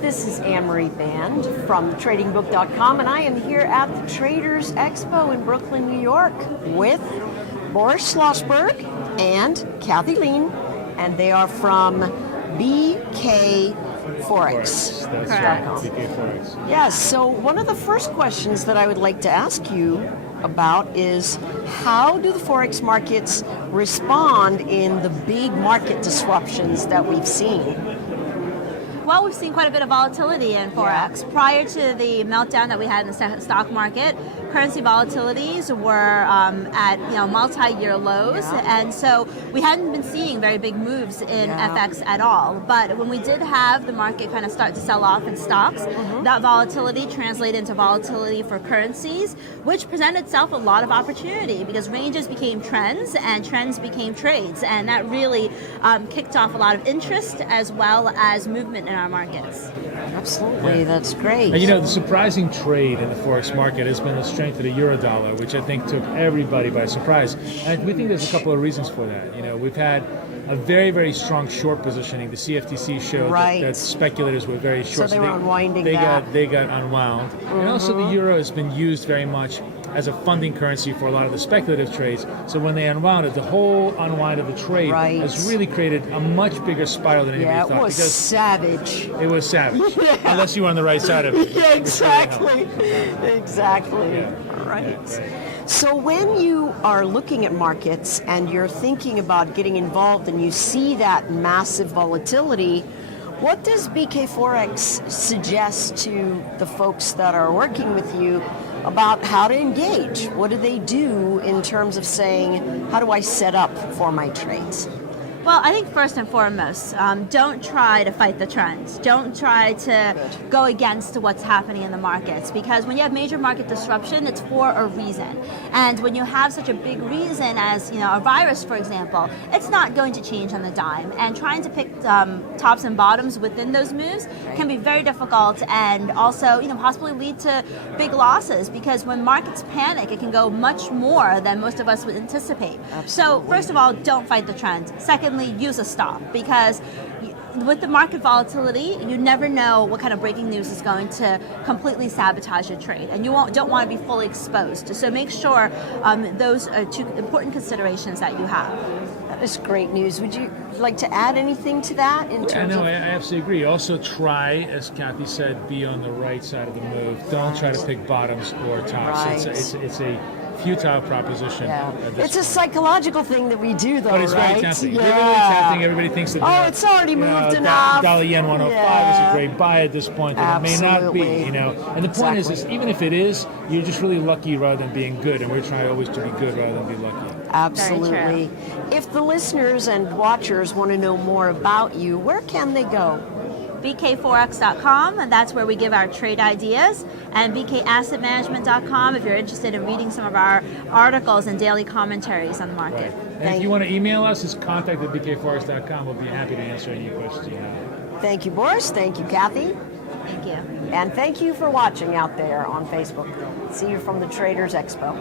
This is Anne-Marie Band from TradingBook.com, and I am here at the Traders Expo in Brooklyn, New York, with Boris Schlossberg and Kathy Lien, and they are from BK Forex. That's right, BK Forex. Yes, so one of the first questions that I would like to ask you about is, how do the Forex markets respond in the big market disruptions that we've seen? Well, we've seen quite a bit of volatility in Forex. Yeah. Prior to the meltdown that we had in the stock market, currency volatilities were at multi-year lows, and so we hadn't been seeing very big moves in FX at all. But when we did have the market kind of start to sell off in stocks, that volatility translated into volatility for currencies, which presented itself a lot of opportunity because ranges became trends and trends became trades, and that really kicked off a lot of interest as well as movement in our markets. Absolutely, that's great. And the surprising trade in the Forex market has been the strength of the Eurodollar, which I think took everybody by surprise. And we think there's a couple of reasons for that. We've had a very, very strong short positioning. The CFTC showed that speculators were very short. So they were unwinding they got unwound. And also the euro has been used very much as a funding currency for a lot of the speculative trades. So when they unwound it, the whole unwind of the trade has really created a much bigger spiral than anybody thought. It was savage. It was savage. Unless you were on the right side of it. Yeah, exactly. Exactly. Yeah. Right. So when you are looking at markets and you're thinking about getting involved and you see that massive volatility, what does BK Forex suggest to the folks that are working with you about how to engage? What do they do in terms of saying, how do I set up for my trades? Well, I think first and foremost, don't try to fight the trends. Don't try to go against what's happening in the markets, because when you have major market disruption, it's for a reason. And when you have such a big reason as a virus, for example, it's not going to change on the dime. And trying to pick tops and bottoms within those moves can be very difficult, and also possibly lead to big losses, because when markets panic, it can go much more than most of us would anticipate. Absolutely. So first of all, don't fight the trend. Secondly, use a stop, because with the market volatility, you never know what kind of breaking news is going to completely sabotage your trade, and you don't want to be fully exposed. So make sure those are two important considerations that you have. That is great news. Would you like to add anything to that? I absolutely agree. Also try, as Kathy said, be on the right side of the move. Don't try to pick bottoms or tops. It's a futile proposition. Yeah. It's a psychological thing that we do, though, but it's very tempting. Yeah. It's really tempting. Everybody thinks that it's already moved enough. Dollar yen 105 is a great buy at this point, and it may not be. And the point is, even if it is, you're just really lucky rather than being good, and we're trying always to be good rather than be lucky. Absolutely. If the listeners and watchers want to know more about you, where can they go? bkforex.com, and that's where we give our trade ideas, and bkassetmanagement.com if you're interested in reading some of our articles and daily commentaries on the market. Right. And if you want to email us, it's contact@bkforex.com. We'll be happy to answer any questions you have. Thank you, Boris. Thank you, Kathy. Thank you. And thank you for watching out there on Facebook. See you from the Traders Expo.